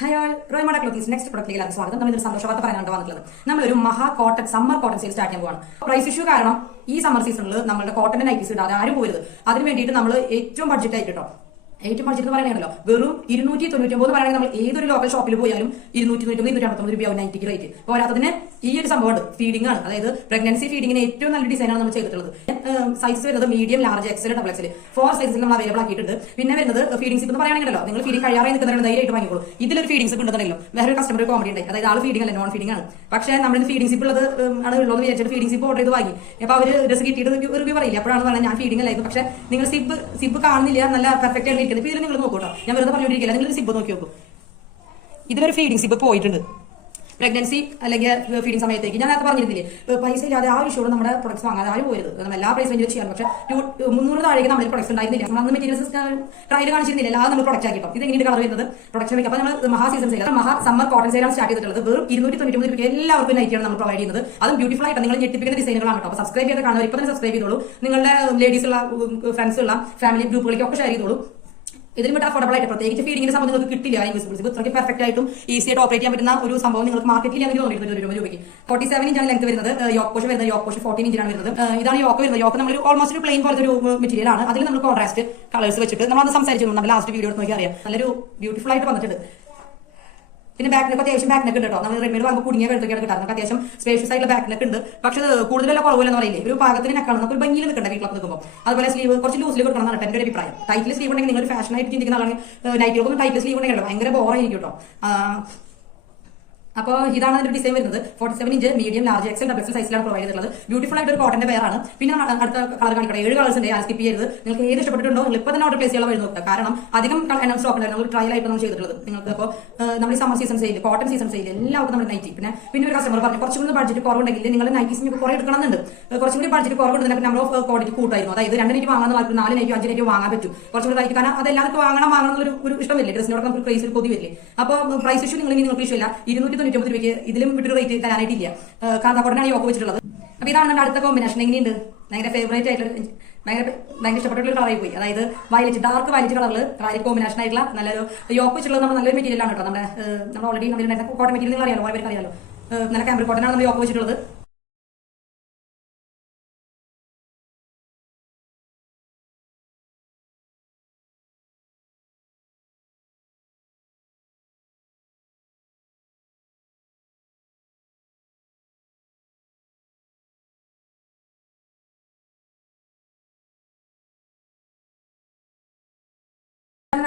Hi all റോയ്മോഡ clothings next പ്രൊഡക്റ്റിലേക്ക് സ്വാഗതം. നമ്മൾ സന്തോഷ വാർത്ത പറയാനാണ് വന്നിട്ടുള്ളത്. നമ്മളൊരു മഹാ cotton summer cotton sale start ചെയ്യാൻ പോവാണ്. പ്രൈസ് ഇഷ്യൂ കാരണം ഈ സമ്മർ സീസണിൽ നമ്മുടെ കോട്ടൺ നൈറ്റീസ് ഇടാതെ ആരും പോരുത്. അതിന് വേണ്ടിയിട്ട് നമ്മൾ ഏറ്റവും ബഡ്ജറ്റ് ആയിട്ട് കേട്ടോ, ഏറ്റവും ബഡ്ജറ്റ് പറയണല്ലോ, വെറും 299 പറയുകയാണെങ്കിൽ നമ്മൾ ഏതൊരു ലോക്കൽ ഷോപ്പിൽ പോയാലും 299 രൂപയാവും നൈറ്റിക്ക് റേറ്റ്. പോരാത്തതിന് ഈ ഒരു സംഭവം ഉണ്ട്, ഫീഡിംഗ് ആണ്. അതായത് പ്രഗ്നൻസി ഫീഡിങ്ങിന് ഏറ്റവും നല്ല ഡിസൈനാണ് നമ്മൾ ചെയ്തിട്ടുള്ളത്. സൈസ് വരുന്നത് medium, large, XL, double XL 4 സൈസിൽ നമ്മൾ അവൈലബിൾ ആക്കിയിട്ടുണ്ട്. പിന്നെ വരുന്നത് ഫീഡിംഗ് സിപ്പ് എന്ന് പറയുകയാണെങ്കിലോ, നിങ്ങൾ ഫീഡിംഗ് കഴിയാറായി നിൽക്കുന്നവരുടെ ധൈര്യമായിട്ട് വാങ്ങിക്കോളൂ. ഇതിലൊരു ഫീഡിംഗ് സിപ്പ് ഉണ്ടെന്നല്ലോ, വേറെ ഒരു കസ്റ്റമർ കോമഡി ഉണ്ടായി. അതായത് ആൾ ഫീഡിംഗ് അല്ല, നോൺ ഫീഡിംഗ് ആണ്. പക്ഷേ നമ്മൾ ഫീഡിംഗ് സിപ്പ് ഉള്ളത് ആണ് ഉള്ളതെന്ന് വിചാരിച്ചിട്ട് ഫീഡിംഗ് സിപ്പ് ഓർഡർ ചെയ്ത് വാങ്ങി. അപ്പോൾ അവർ ഡ്രസ് കിട്ടിയിട്ട് റിവ്യൂ പറയില്ല. അപ്പോഴാണ് പറഞ്ഞത് ഞാൻ ഫീഡിംഗ് അല്ലായിരുന്നു. പക്ഷേ നിങ്ങൾ സിപ്പ് കാണുന്നില്ല, നല്ല പെർഫെക്റ്റ് ആയിട്ട് ഇരിക്കുന്നത്. ഇതിൽ നിങ്ങൾ നോക്കൂ, ഞാൻ വെറുതെ പറഞ്ഞുകൊണ്ടിരിക്കില്ല, നിങ്ങൾ സിപ്പ് നോക്കി നോക്കൂ. ഇതിലൊരു ഫീഡിംഗ് സിപ്പ് പോയിട്ടുണ്ട്. പ്രഗ്നൻസി അല്ലെങ്കിൽ ഫീഡിംഗ് സമയത്തേക്ക് ഞാൻ നേരത്തെ പറഞ്ഞിരുന്നില്ലേ, പൈസ ഇല്ലാതെ ആ ഒരു ഷോട് നമ്മുടെ പ്രൊഡക്ട്സ് വാങ്ങാതെ ആരും പോയത്. നമ്മൾ എല്ലാ പ്രൈസ് റേഞ്ചിൽ ചെയ്യാൻ, പക്ഷേ 300 താഴേക്ക് നമ്മുടെ പ്രൊഡക്ട്സ് ഉണ്ടായിരുന്നില്ല. നമ്മൾ അന്ന് മെറ്റീരിയൽസ് ട്രയൽ കാണിച്ചിരുന്നില്ല, എല്ലാം നമ്മൾ പ്രൊഡക്റ്റ് ആക്കിട്ടോ. ഇത് എങ്ങനെയാണ് കളർ വരുന്നത് പ്രൊഡക്ഷൻ വെക്കുക. അപ്പോൾ നമ്മൾ മഹാ സീസൺ സെയിൽ, മഹാ സമ്മർ കോട്ടൺ സെയിലാണ് സ്റ്റാർട്ട് ചെയ്തിട്ടുള്ളത്. വെറും 299 രൂപ എല്ലാവർക്കും നൈറ്റിയാണ് നമ്മൾ പ്രൊവൈഡ് ചെയ്യുന്നത്. അതും ബ്യൂട്ടിഫുൾ ആയിട്ട് നിങ്ങൾ ഞെട്ടിപ്പിക്കുന്ന ഡിസൈനുകളാണ് കേട്ടോ. അപ്പോൾ സബ്സ്ക്രൈബ് ചെയ്ത് കാണുന്നവർ ഇപ്പോൾ തന്നെ സബ്സ്ക്രൈബ് ചെയ്തോളൂ. നിങ്ങളുടെ ലേഡീസ് ഉള്ള ഫ്രണ്ട്സ് ഉള്ള ഫാമിലി ഗ്രൂപ്പുകളിലേക്ക് ഷെയർ ചെയ്തോളൂ. ഇതിന് വിട്ട് അഫോർഡബിൾ ആയിട്ട്, പ്രത്യേകിച്ച് ഫീഡിങ്ങിന്റെ സംബന്ധം നിങ്ങൾക്ക് കിട്ടില്ല. ഇൻവിസിബിൾ സിപ്പ് ഇത്രയ്ക്ക് പെർഫെക്റ്റ് ആയിട്ടും ഈസി ആയിട്ട് ഓപ്പറേറ്റ് ചെയ്യാൻ പറ്റുന്ന ഒരു സംഭവം നിങ്ങൾക്ക് മാർക്കറ്റിൽ എനിക്ക് തോന്നിയിട്ട് 1 രൂപയ്ക്ക് 47 ഇഞ്ചാണ് ലെങ്ത് വരുന്നത്. യോക്ക് പോഷ് വരുന്നത്, യോക്ക് പോഷ് 14 ഇഞ്ചിനാണ് വരുന്നത്. ഇതാണ് യോക്ക് വരുന്നത്. യോക്ക് നമ്മൾ ഓൾമോസ്റ്റ് ഒരു പ്ലെയിൻ പോലത്തെ ഒരു മെറ്റീരിയൽ ആണ്. അതിൽ നമ്മൾ കോൺട്രാസ്റ്റ് കളേഴ്സ് വെച്ചിട്ട് നമ്മൾ സംസാരിച്ചു, നമ്മൾ ലാസ്റ്റ് വീഡിയോ നോക്കി അറിയാം. നല്ലൊരു ബ്യൂട്ടിഫുൾ ആയിട്ട് വന്നിട്ടുണ്ട്. പിന്നെ ബാക്ക് നെക്ക് അത്യാവശ്യം ബാക്ക് നെക്ക് ഉണ്ട് കേട്ടോ. നമ്മൾ റെഡിമെയ്ഡ് വാങ്ങുമ്പോൾ കുടുങ്ങിയ കഴുത്തൊക്കെയാണ് കിട്ടാറ്. നമുക്ക് അത്യാവശ്യം സ്പേഷ്യസ് ആയിട്ടുള്ള ബാക്ക് നെക്ക് ഉണ്ട്. പക്ഷേ കൂടുതലുള്ള കുറവില്ലെന്ന് പറയില്ലേ, ഒരു പാകത്തിന് നെക്കാണ്. നമുക്ക് ഒരു ഭംഗിയിൽ നിൽക്കണ്ട വീട്ടിലൊക്കെ നിൽക്കുമ്പോൾ. അതുപോലെ സ്ലീവ് കുറച്ച് ലൂസിൽ കൊടുക്കണം എന്നാണ് എന്റെ ഒരു അഭിപ്രായം. ടൈറ്റിൽ സ്ലീവ് ഉണ്ടെങ്കിൽ നിങ്ങൾ ഫാഷൻ ആയിട്ട് ചിന്തിക്കുന്ന ആളാണെങ്കിൽ നൈറ്റിലൊക്കെ ടൈറ്റിൽ സ്ലീവ് ഉണ്ടെങ്കിൽ ഭയങ്കര ബോറായിരിക്കും കേട്ടോ. അപ്പോൾ ഇതാണ് അതിന്റെ ഡിസൈൻ വരുന്നത്. 47 inch medium, large, XL, double XL സൈസിലാണ് പ്രൊവൈഡ് ചെയ്തിട്ടുള്ളത്. ബ്യൂട്ടിഫുൾ ആയിട്ട് ഒരു കോട്ടന്റെ വെയർ ആണ്. പിന്നെ അടുത്ത കളർ കാണിക്കണം. 7 കളേഴ്സ് ഉണ്ട്, സ്കിപ്പ് ചെയ്യരുത്. നിങ്ങൾക്ക് ഏത് ഇഷ്ടപ്പെട്ടിട്ടുണ്ടോ നിങ്ങൾ ഇപ്പോൾ തന്നെ ഓർഡർ പ്ലേസ് ചെയ്യാൻ നോക്കുക. കാരണം അധികം സ്റ്റോക്ക് ഉണ്ട്. നമ്മൾ ട്രയൽ ആയിട്ട് നമ്മൾ ചെയ്തിട്ടുള്ളത്. നിങ്ങൾക്ക് ഇപ്പോൾ നമ്മൾ summer season sale, cotton season sale എല്ലാവർക്കും നമ്മുടെ നൈറ്റി. പിന്നെ ഒരു കസ്റ്റമർ പറഞ്ഞു കുറച്ചും കൂടി ബഡ്ജറ്റ് കുറവുണ്ടെങ്കിൽ നിങ്ങൾ നൈറ്റീസിന് കുറേ എടുക്കണമെന്നുണ്ട്. കുറച്ചും കൂടി ബഡ്ജറ്റ് കുറവുണ്ടെങ്കിൽ നമ്പർ ഓഫ് ക്വാണ്ടിറ്റി കൂട്ടായിരുന്നു. അതായത് 2 നൈറ്റ് വാങ്ങാൻ 4 നൈറ്റ് 5 നൈറ്റ് വാങ്ങാൻ പറ്റും. കുറച്ചും കൂടി കാരണം അതെല്ലാവർക്കും വാങ്ങണം ഒരു ഇഷ്ടമില്ലേ, ഡ്രസ്സിനോട് നമുക്ക് ക്രൈസിൽ കൊതി വരില്ലേ. അപ്പോൾ പ്രൈസ് ഇഷ്യൂ നിങ്ങൾക്ക് ഇഷ്യൂ ഇല്ല. 299 രൂപയ്ക്ക് ഇതിലും വിട്ടൊരു റേറ്റ് തരാനായിട്ടില്ല. കാന്താക്കോട്ടനാണ് യോക്ക് വെച്ചിട്ടുള്ളത്. അപ്പൊ ഇതാണ് നമ്മുടെ അടുത്ത കോമ്പിനേഷൻ. എങ്ങനെയുണ്ട്? ഭയങ്കര ഫേവറേറ്റ് ആയിട്ടുള്ള, ഭയങ്കര ഇഷ്ടപ്പെട്ടുള്ള കളറായി പോയി. അതായത് വയലറ്റ്, ഡാർക്ക് വയലറ്റ് കളറിൽ വയലറ്റ് കോമ്പിനേഷൻ ആയിട്ടുള്ള നല്ലൊരു യോക്ക് വെച്ചിട്ടുള്ളത്. നമ്മൾ നല്ലൊരു മെറ്റീരിയൽ ആണ് കേട്ടോ. നമ്മൾ ഓൾറെഡി നമ്മൾ കോട്ടൺ മെറ്റീരിയൽ നിങ്ങൾ അറിയാലോ, വളരെ അറിയാലോ. നല്ല കാമ്പർ കോട്ടനാണ് നമ്മൾ യോക്ക് വെച്ചിട്ടുള്ളത്.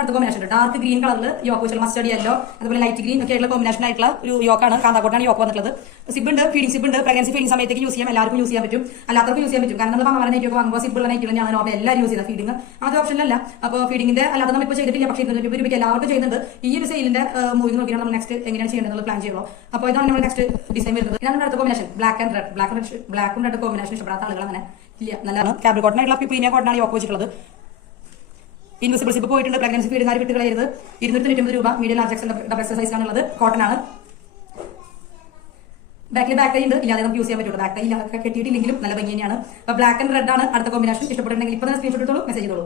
അടുത്ത കോമ്പിനേഷൻ ഡാർക്ക് ഗ്രീൻ കളറിൽ യോക്ക് വെച്ചുള്ള മസ്റ്റർഡ് യെല്ലോ, അതുപോലെ ലൈറ്റ് ഗ്രീൻ ഒക്കെ ആയിട്ടുള്ള കോമ്പിനേഷൻ ആയിട്ടുള്ള ഒരു യോക്കാണ്. കാന്താക്കോട്ടാണ് യോക്ക് വന്നിട്ടുള്ളത്. സിപ്പ് ഉണ്ട്, ഫീഡിംഗ് സിപ്പ് ഉണ്ട്. പ്രഗ്നൻസി ഫീഡിംഗ് സമയത്തേക്ക് യൂസ് ചെയ്യാം, എല്ലാവർക്കും യൂസ് ചെയ്യാൻ പറ്റും, അല്ലാത്തവർക്കും യൂസ് ചെയ്യാൻ പറ്റും. കാരണം നമ്മൾ നൈറ്റ് ഒക്കെ വാങ്ങുമ്പോൾ സിപ്പുള്ള നൈറ്റുകൾ ഞാൻ നോർമൽ എല്ലാവരും യൂസ് ചെയ്താൽ ഫീഡിംഗ് അത് ഓപ്ഷനല്ല. അപ്പോൾ ഫീഡിംഗിന്റെ അല്ലാതെ നമ്മൾ ഇപ്പോൾ ചെയ്തിട്ടില്ല, പക്ഷേ 200 രൂപയ്ക്ക് എല്ലാവർക്കും ചെയ്യുന്നുണ്ട്. ഈ ഒരു സെയിലിന്റെ മൂവിംഗ് നോക്കിയാണ് നമ്മൾ നെക്സ്റ്റ് എങ്ങനെയാണ് ചെയ്യേണ്ടത് പ്ലാൻ ചെയ്യുള്ളൂ. അപ്പോൾ ഇതാണ് നമ്മൾ നെക്സ്റ്റ് ഡിസൈൻ വരുന്നത്. ഇതാണ് അടുത്ത കോമ്പിനേഷൻ ബ്ലാക്ക് ആൻഡ് റെഡ്. ബ്ലാക്കും റെഡ് കോമ്പിനേഷൻ ഇഷ്ടപ്പെടാത്ത ആളുകൾ അങ്ങനെ ഇല്ല. നല്ലതാണ്. ഫാബ്രിക് കോട്ടൺ ആയിട്ടുള്ള പ്രീമിയം കോട്ടനാണ് യോക്ക് വെച്ചിട്ടുള്ളത്. ഇൻവിസിബിൾ സിപ്പ് പോയിട്ടുണ്ട്. പ്രഗ്നൻസി ഫീഡുകാർ വിട്ട് കളയരുത്. 299 രൂപ medium, large, XL, double XL സൈസിലാണുള്ളത്. കോട്ടൺ ആണ്. ബാക്കിൽ ബാക്ക് ടൈ ഉണ്ട്, ഇല്ലാതെ നമുക്ക് യൂസ് ചെയ്യാൻ പറ്റുള്ളൂ. ബാക്ക് ടൈ ഇല്ലാതെ കെട്ടിയിട്ടില്ലെങ്കിലും നല്ല ഭംഗി തന്നെയാണ്. അപ്പോൾ ബ്ലാക്ക് ആൻഡ് റെഡ് ആണ് അടുത്ത കോമ്പിനേഷൻ. ഇഷ്ടപ്പെട്ടിട്ടുണ്ടെങ്കിൽ ഇപ്പോൾ തന്നെ സ്ക്രീൻഷോട്ട് എടുത്തോളൂ, മെസ്സേജ് ചെയ്തോളൂ.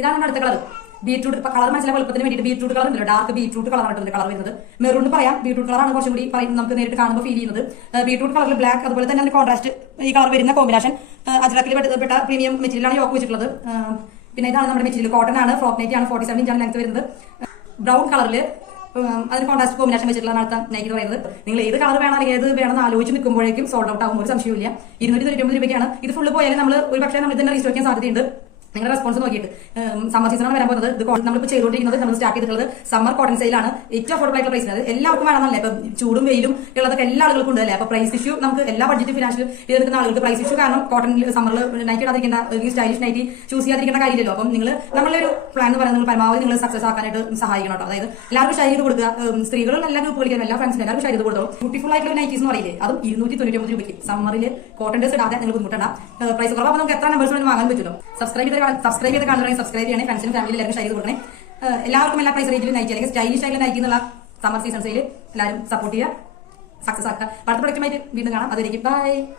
ഇതാണ് അടുത്ത കളർ. ബീട്രൂട്ട് കളർ മനസ്സിലാക്കാൻ എളുപ്പത്തിന് വേണ്ടിയിട്ട് ബീട്രൂട്ട് കളർ ഉണ്ടല്ലോ, ഡാർക്ക് ബീട്രൂട്ട് കളറാണ് കളർ വരുന്നത്. മെറൂൺ പറയാം, ബീട്രൂട്ട് കളറാണ് കുറച്ചും കൂടി നമുക്ക് നേരിട്ട് കാണുമ്പോൾ ഫീൽ ചെയ്യുന്നത്. ബീട്രൂട്ട് കളറിൽ ബ്ലാക്ക്, അതുപോലെ തന്നെ അതിന് കോൺട്രാസ്റ്റ് ഈ കളർ വരുന്ന കോമ്പിനേഷൻ. അജ്രക്കിൽ പെട്ട പ്രീമിയം മെറ്റീരിയലാണ് യോക്ക് വെച്ചിട്ടുള്ളത്. പിന്നെ ഇതാണ് നമ്മുടെ മെറ്റീരിയൽ, കോട്ടൺ ആണ്, ഫ്രോക്ക് നൈറ്റ് ആണ്. 47 ഇഞ്ചാണ് ലെങ്ത് വരുന്നത്. ബ്രൗൺ കളറിൽ അതിന് കോൺട്രാസ്റ്റ് കോമ്പിനേഷൻ വെച്ചിട്ടുള്ള അടുത്ത നൈറ്റ് പറയുന്നത്. നിങ്ങൾ ഏത് കളർ വേണം അല്ലെങ്കിൽ ഏത് വേണമെന്ന് ആലോചിച്ച് നിൽക്കുമ്പോഴേക്കും സോൾഡ് ഔട്ട് ആകുമ്പോൾ ഒരു സംശയമില്ല. 299 രൂപയ്ക്കാണ്. ഇത് ഫുള്ള് പോയാലും നമ്മൾ ഒരു പക്ഷേ നമ്മൾ ഇതിന്റെ റീസ്റ്റോക്ക് ചെയ്യാൻ സാധ്യതയുണ്ട്. നിങ്ങളുടെ റെസ്പോൺസ് നോക്കിയിട്ട് സമ്മർ സീസണാണ് വരാൻ പോകുന്നത്. ഇത് നമ്മളിപ്പോൾ ചെയ്തുകൊണ്ടിരിക്കുന്നത്, നമ്മൾ സ്റ്റാർട്ട് ചെയ്തിട്ടുള്ളത് സമ്മർ കോട്ടൺ സെയിലാണ്. ഏറ്റവും അഫോർഡബിൾ ആയിട്ടുള്ള പ്രൈസിന് അത് എല്ലാവർക്കും വേണമെന്നല്ലേ. ഇപ്പം ചൂടും വെയിലും ഉള്ളതൊക്കെ എല്ലാ ആളുകൾക്കും ഉണ്ട് അല്ലേ. അപ്പോൾ പ്രൈസ് ഇഷ്യൂ നമുക്ക് എല്ലാ ബഡ്ജറ്റ് ഫിനാൻഷ്യൽ എടുക്കുന്ന ആളുകൾക്ക് പ്രൈസ് ഇഷ്യൂ കാരണം കോട്ടണിൽ സമ്മറിൽ നൈറ്റ് ഇടാതിരിക്കേണ്ട, അല്ലെങ്കിൽ സ്റ്റൈലിഷ് നൈറ്റ് ചൂസ് ചെയ്യാതിരിക്കേണ്ട കാര്യമില്ലല്ലോ. അപ്പം നിങ്ങൾ നമ്മളുടെ ഒരു പ്ലാൻ എന്ന് പറയുന്നത് പരമാവധി നിങ്ങൾ സക്സസ് ആക്കാനായിട്ട് സഹായിക്കണം കേട്ടോ. അതായത് എല്ലാവർക്കും ഷെയർ ചെയ്ത് കൊടുക്കുക. സ്ത്രീകളും എല്ലാ ഗ്രൂപ്പുകളിലും എല്ലാ ഫ്രണ്ട്സിനും എല്ലാവർക്കും ഷെയർ ചെയ്ത് കൊടുത്തോളൂ. ബ്യൂട്ടിഫുൾ ആയിട്ടുള്ള നൈറ്റീസ് എന്ന് പറയില്ലേ, അതും 299 രൂപയ്ക്ക് സമ്മറിൽ കോട്ടൺ ഡ്രസ് ഇടാതെ നിങ്ങൾ ബുദ്ധിമുട്ടണ്ട. പ്രൈസ് കുറവാകുമ്പോൾ നമുക്ക് എത്ര നമ്പേഴ്സ് വാങ്ങാൻ പറ്റുമല്ലോ. സബ്സ്ക്രൈബ് ചെയ്ത് കാണുന്ന സബ്സ്ക്രൈബ് ചെയ്യണേ, ഫ്രണ്ട്സിനും ഫാമിലി എല്ലാവർക്കും ഷെയർ ചെയ്ത് കൊടുക്കണേ. എല്ലാവർക്കും എല്ലാ പ്രൈസ് റേഞ്ചിലും നയിക്കുക, അല്ലെങ്കിൽ സ്റ്റൈലിഷ് ആയിട്ടുള്ള നയിക്കുക എന്നുള്ള സമ്മർ സീസൺ സെയിൽ എല്ലാവരും സപ്പോർട്ട് ചെയ്യുക, സക്സസ് ആക്കുക. അടുത്ത പ്രൊഡക്റ്റുമായിട്ട് വീണ്ടും കാണാം. അതിലേക്ക് ബൈ.